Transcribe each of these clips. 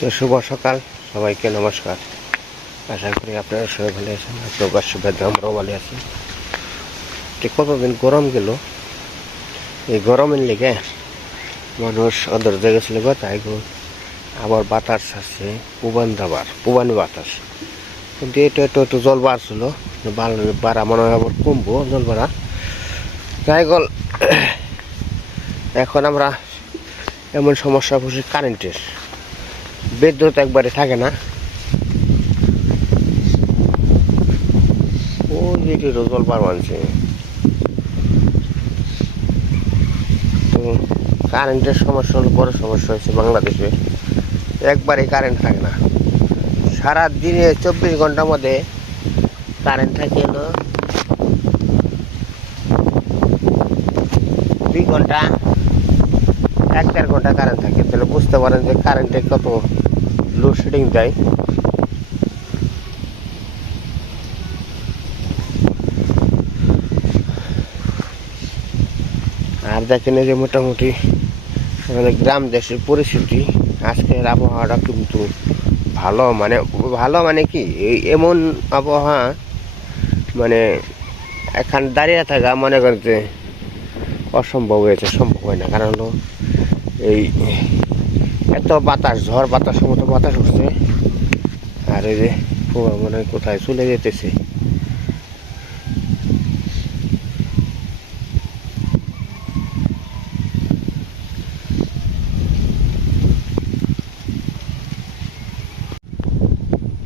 তো শুভ সকাল সবাইকে নমস্কার। আশা করি আপনারা সবাই ভালো আছেন। আপনার শুভেচ্ছা, আমরাও ভালো আছি। ঠিক কতদিন গরম গেল, এই গরমের লেগে মানুষ অধৈর্য গেছিল, তাই আবার বাতাস আছে, পুবানি বাতাস। কিন্তু এটা একটু জল বাড়ছিল, বাড়া মনে হয় আবার কমবো জল বাড়া। তাই গল এখন আমরা এমন সমস্যা পড়ছি, কারেন্টের বিদ্যুৎ একবারে থাকে না। ও যেটি জল পার মানছে, তো কারেন্টের সমস্যা হলো বড় সমস্যা হয়েছে বাংলাদেশে। একবারে কারেন্ট থাকে না, সারা দিনে 24 ঘন্টার মধ্যে কারেন্ট থাকে হলো 2 ঘন্টা, 1-1.5 ঘন্টা কারেন্ট থাকে। তাহলে বুঝতে পারেন যে কারেন্টে কত লোডশেডিং দেয়। আর দেখেন যে মোটামুটি আমাদের গ্রাম দেশের পরিস্থিতি, আজকের আবহাওয়াটা কিন্তু ভালো মানে কি, এমন আবহাওয়া মানে এখান দাঁড়িয়ে থাকা মনে করেন যে অসম্ভব হয়েছে, সম্ভব হয় না। কারণ হলো এই এত বাতাস, ঝড় বাতাসের মতো বাতাস উঠছে, আর এই যে মনে হয় কোথায় চলে যেতেছে।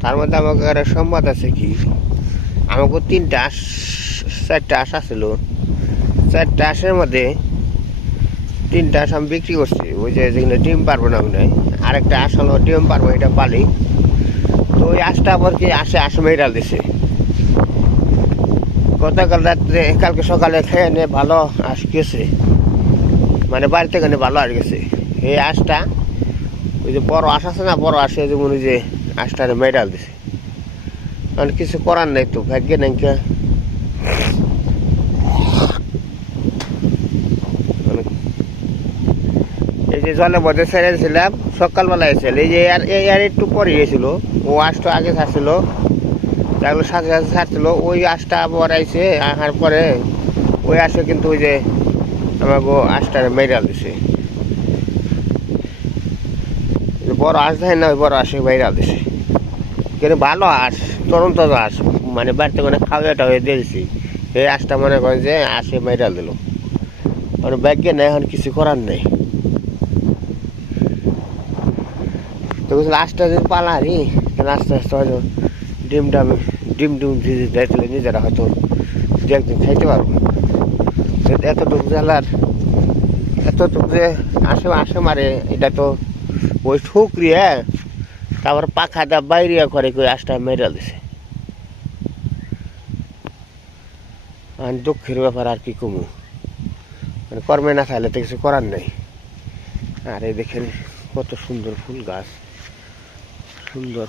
তার মধ্যে আমাকে একটা সংবাদ আছে কি, আমাকে 4টা আশ ছিল, 4টা আশের মধ্যে 3টা আশ আমি বিক্রি করছি। ওই যে যেখানে ডিম পারবো না, মনে হয় আরেকটা আশ হলো ডিম পারবো, এটা পালি। তো ওই আশটা আবার কি আশ মেয়েরাল দিছে গতকাল রাত্রে, কালকে সকালে খেয়ে নিয়ে ভালো আশ গেছে, মানে বাড়ি থেকে ভালো আশ গেছে। এই আশটা ওই যে বড় আশ আছে না, বড় আশে যেমন ওই যে আশটা মেয়েরাল দিছে। কারণ কিছু করার নাই, তো ভাগ্যে নাই। এই যে জলের মধ্যে ছেড়েছিলাম সকালবেলা এসেছিল, এই যে আর একটু পরে গেছিল, ও আশটা আগে ছাড়ছিল, তাগুলো সাথে সাথে ছাড়ছিল। ওই আশটা আবার আইসে, আসার পরে ওই আসে কিন্তু ওই যে আমাকে আশটা মেরাল দিছে। বড় আশ দেয় না, ওই বড় আশে মেরাল দিছে। কিন্তু ভালো আশ, তরুণ তাজা আশ, মানে বাড়িতে মানে খাওয়াটা হয়ে দিয়েছি। এই আশটা মনে করেন যে আসে মেরাল দিল, মানে ব্যাগে নেই, এখন কিছু করার নেই। তো আস্তে যদি পালারি, আস্তে আস্তে হয়তো ডিম ভিজে দেয়, তাহলে নিজেরা হয়তো 2-1 দিন খাইতে পারবো। এতটুকু জ্বালার, এতটুকু যে আসে মারে, এটা তো ওই ঠুকরি। তারপর পাখা দা বাইরিয়া করে কই আশটা মেরা দিছে। আর দুঃখের ব্যাপার, আর কি কমু, মানে কর্মে না থাকলে তো কিছু করার নেই। আর এই দেখেন কত সুন্দর ফুল গাছ, সুন্দর।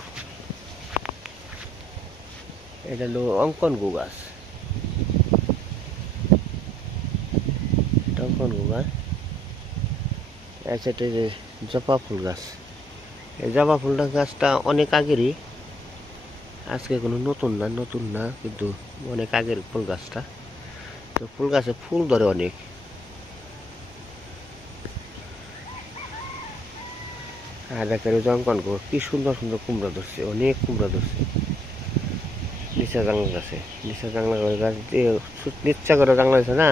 এটা হলো অঙ্কনগু গাছ, অঙ্কনগু গাছ। এটা যে জবা ফুল গাছ, এই জবা ফুলটা গাছটা অনেক আগেরই, আজকে কোনো নতুন না, কিন্তু অনেক আগের ফুল গাছটা। তো ফুল গাছে ফুল ধরে অনেক। আর দেখেন অঙ্কনগু কি সুন্দর সুন্দর কুমড়া ধরছে, অনেক কুমড়া ধরছে। নিচা জাংলা গাছে, নিচা জাংলা গাছ দিয়ে নিচ্ছা করে জাংলা আছে না,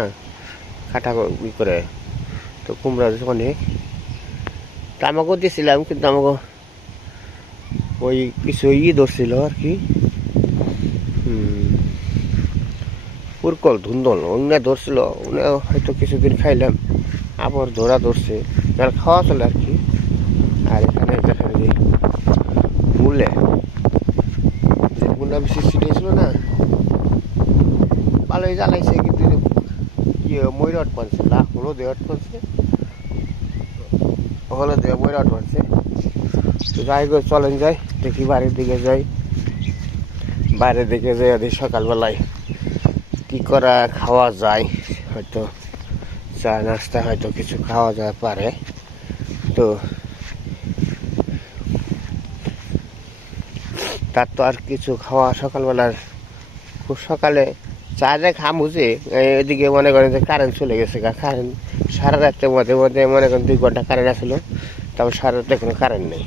কাটা করে। তো কুমড়া অনেক, তা আমাকেও দিয়েছিলাম, কিন্তু আমাকে ওই কিছু ধরছিল আর কি, পুরকল ধুন্দল অন্য ধরছিল, হয়তো কিছুদিন খাইলাম, আবার ধরছে, যারা খাওয়া চলে আর কি। আর এখানে দেখেন যে মূলে যে গুন্ডা বেশি ছিটিয়েছিল না, ভালোই জ্বালাইছে, কিন্তু ময়ূর আট পানছে, লাখ হলুদে আট পানছে, হলুদে ময়ূর আট পানছে। তো যাই করে চলেন যাই, দেখি বাইরের দিকে যাই, সকালবেলায় কি করা খাওয়া যায়, হয়তো চা নাস্তা হয়তো কিছু খাওয়া যায় পারে। তো তার তো আর কিছু খাওয়া সকালবেলার খুব সকালে চা যে খামু যে এদিকে মনে করেন যে কারেন্ট চলে গেছে কারেন্ট সারা রাত্রের মধ্যে মধ্যে মনে করেন 2 ঘন্টা কারেন্ট আসলো, তারপর সারা রাতে কোনো কারেন্ট নেই।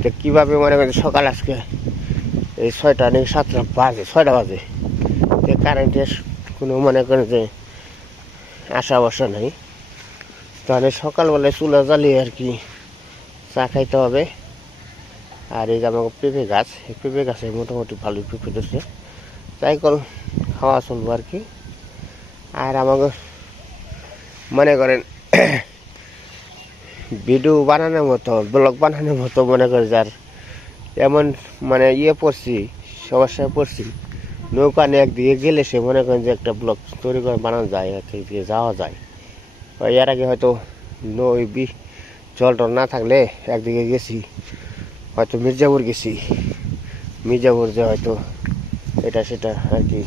তো কীভাবে মনে করেন সকাল আজকে এই 6টা নাকি 7টা বাজে, 6টা বাজে, তো কারেন্টের কোনো মনে করেন যে আশা বসা নেই। তাহলে সকালবেলায় চুলা জ্বালিয়ে আর কি চা খাইতে হবে। আর এই যে আমাকে পেঁপে গাছ, এই পেঁপে গাছে মোটামুটি ভালোই পেঁপে দিচ্ছে, তাই কল খাওয়া চলবো আর কি। আর আমাকে মনে করেন ভিডিও বানানোর মতো, ব্লগ বানানোর মতো মনে করে যার এমন মানে পড়ছি, সমস্যায় পড়ছি, নৌকা নিয়ে একদিকে গেলে সে মনে করেন যে একটা ব্লগ তৈরি করে বানানো যায়, একদিকে যাওয়া যায়। এর আগে হয়তো জল টল না থাকলে একদিকে গেছি, হয়তো মির্জাপুর গেছি, মির্জাপুর যে হয়তো এটা সেটা আর কি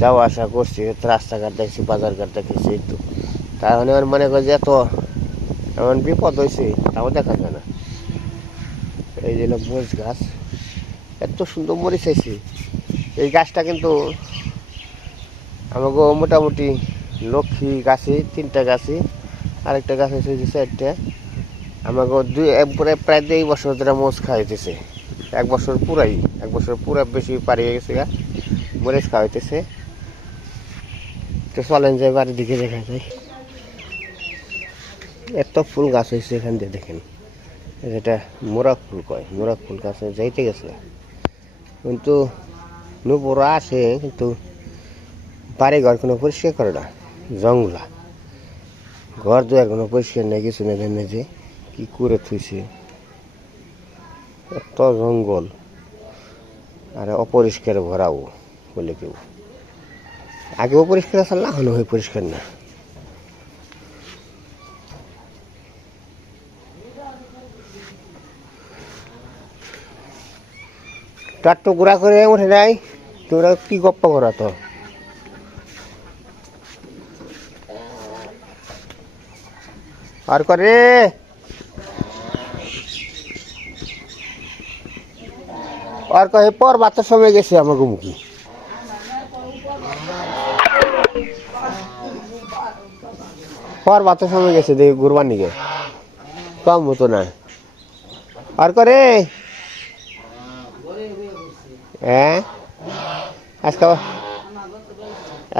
যাওয়া আসা করছি, রাস্তাঘাট দেখছি, বাজারঘাট দেখেছি। একটু তাহলে আমার মনে করে যে এত এমন বিপদ হয়েছে তাও দেখা যায় না। এই যে মরিচ গাছ, এত সুন্দর মরিচ হয়েছে। এই গাছটা কিন্তু আমাকে মোটামুটি লক্ষ্মী গাছে 3টা গাছে, আরেকটা গাছ হয়েছে 4টা। আমাকে প্রায় 2 বছর ধরে মরিচ খাওয়াইতেছে, 1 বছর পুরাই, 1 বছর পুরা বেশি পারিয়ে গেছে গা, মরিচ খাওয়াইতেছে। তো চলেন যে বাড়ির দিকে দেখা যায়। এত ফুল গাছ হয়েছে এখান দিয়ে দেখেন, যেটা মোরগ ফুল কয়, মোরগ ফুল গাছে যাইতে গেছে, কিন্তু নুপুরা আসে, কিন্তু বাড়ি ঘর কোনো পরিষ্কার করে না, জঙ্গলা ঘর দুয়ার কোনো পরিষ্কার নেই, কিছু নেই, যে কি করে থুইছে, এত জঙ্গল আর অপরিষ্কার ভরাও বলে কেউ। আগেও পরিষ্কার আসল না, হলে হয় পরিষ্কার না। তার তো ঘোরা করে উঠে নাই, তোরা কি গপ্পা করা তো। আর করে আর কহে পর বাচ্চার সময় গেছে আমাকে মুখী পর বাচ্চার সময় গেছে দেখি ঘুরবার নিকে কম হতো না। আর করে হ্যাঁ আজকে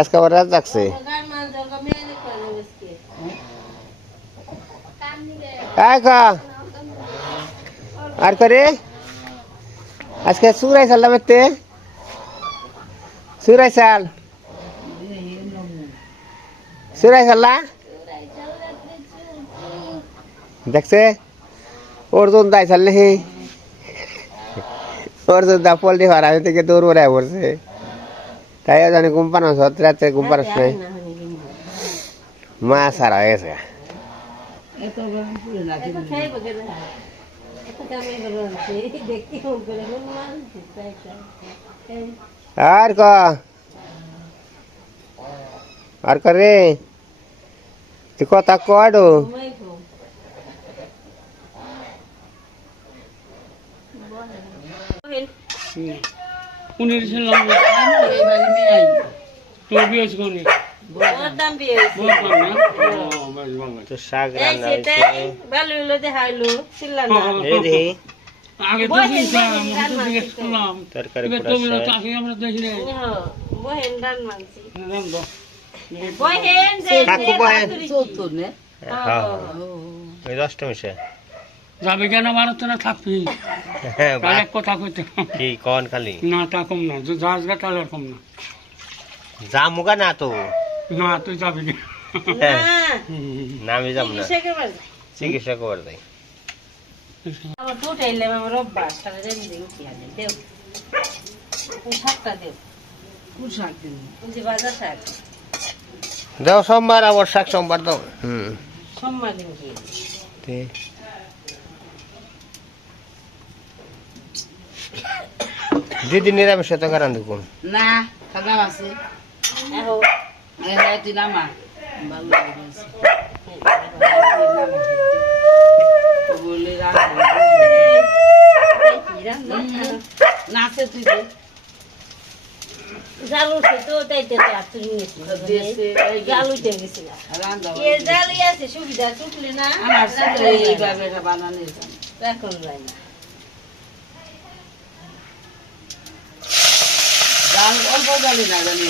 আজকে আবার রাত যাচ্ছে। আর করে আজকে সুরাই সাল্লাম এতে সুরাই সাল সুরাই সাল্লা দেখছে অর্জুন দায় সারলে অর্জুন দা পোল্ট্রি ফার্ম থেকে দৌড় বেড়ায় পড়ছে, তাই জানি ঘুম পানো রাত্রে ঘুম পারস নাই, মা সারা হয়ে গেছে। আর ক আর করে তুই কথা কয়ডো শাক রান্না তরকারি যাবে কেন ভারত না থাকবি কথা কইতে কি কন খালি না তা কম না যাস গা তাহলে কম না যা মুগা না তো না তুই যাবি না আমি যাব না চিকিৎসা করবার যাই দাও সোমবার আবার শাক সোমবার দাও সোমবার দিদি নিরামিষ তো কারণ দেখুন না খাগা আছে তুই নামা ভালো বলে দিছে তুই দে জাল উঠে তো তাই তো তুই নিয়েছিস জাল উঠে গেছিল এর জালই আছে সুবিধা টুকলে না আমার সাথে এইভাবে এটা বানানো এখন যায় না জাল অল্প জালি না জানি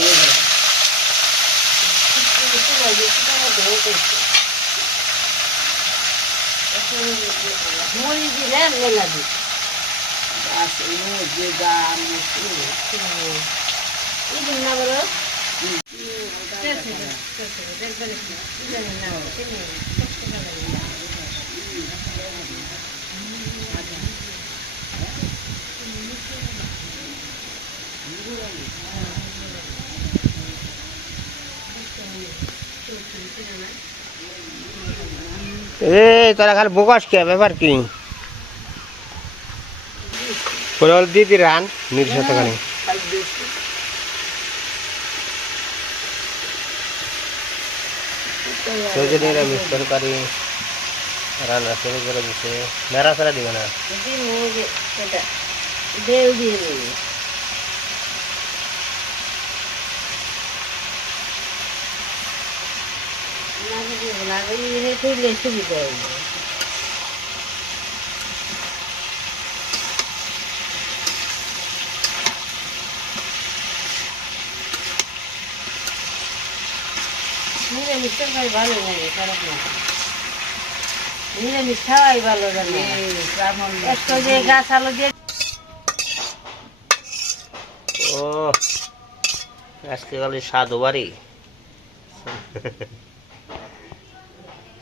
মরি দিলে মেলা দিই ইদিন না বলো এ তোরা খালি বোকাস কে ব্যাপার কি কোরল দিদি রান নির্শত খানি নিরামিষ তরকারি রান্না শুরু করে দিছে মেরা সারা দিব না দেও দিয়ে দেবে সুবিধা নিরামিষ তরকারি ভালো লাগে খারাপ না নিরামিষ খাওয়াই ভালো লাগে একটু যে গাছ আলো দিয়ে ও আজকে খালি সাধু বাড়ি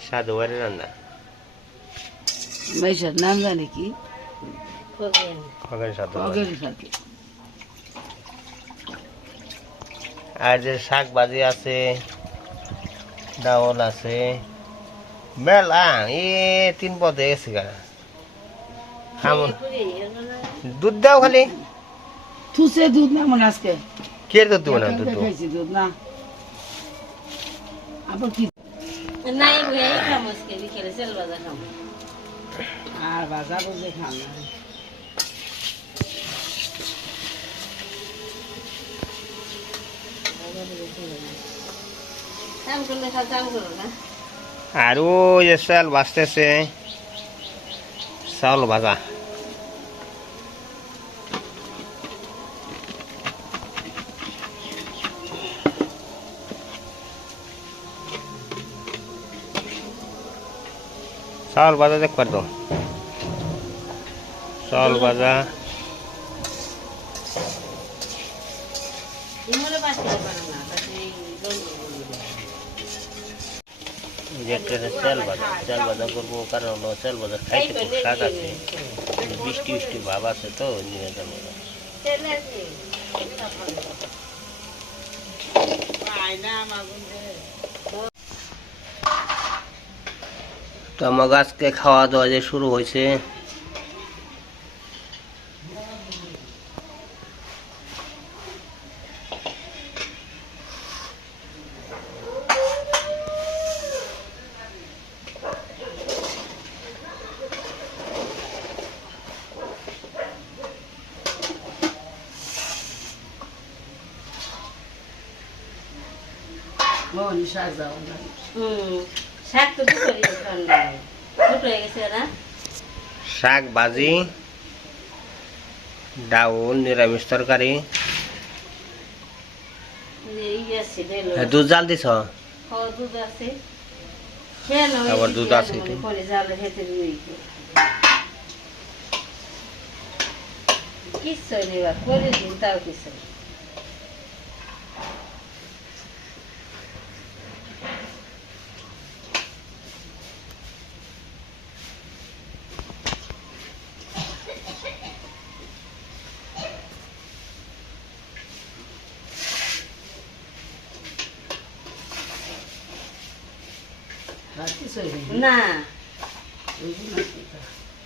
সাধু বাড়ি রান্না ভাইসার নাম জানি কি খগেন সাধু বাড়ি। খগেনের সাথে আর যে শাক ভাজি আছে ডাউল আছে মেলা এ 3 পদে গেছে গা খামন দুধ দাও খালি থুসে দুধ না মনে আজকে কে দুধ দেবো না দুধ খাইছি দুধ না আবার কি নাই ভাই খামো আজকে বিকেলে সেল বাজা খামো আর বাজা বুঝে খাম না কাম করলে কাম করো না আর ওই যে চাল বাঁচতেছে চাউল ভাজা চাউল ভাজা দেখ পারতো চাউল ভাজা ইমরে বাঁচতে পারে না তাতে চাল ভাজা করবো কারণ হলো চাল ভাজা খাইতে খুব স্বাদ আছে বৃষ্টি বৃষ্টি ভাব আছে তো নিয়ে যাবো তো আমার আজকে খাওয়া দাওয়া যে শুরু হয়েছে শাক তো দুটো হয়ে গেছে না শাক ভাজি ডাউল নিরামিষ তরকারি দুধ জাল দিছ দুধ আছে আবার দুধ আছে কিচ্ছু নেই করে দিন তাও কিছু না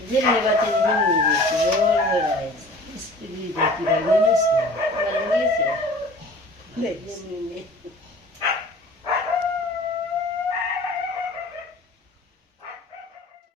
জিরে বাতি জিরে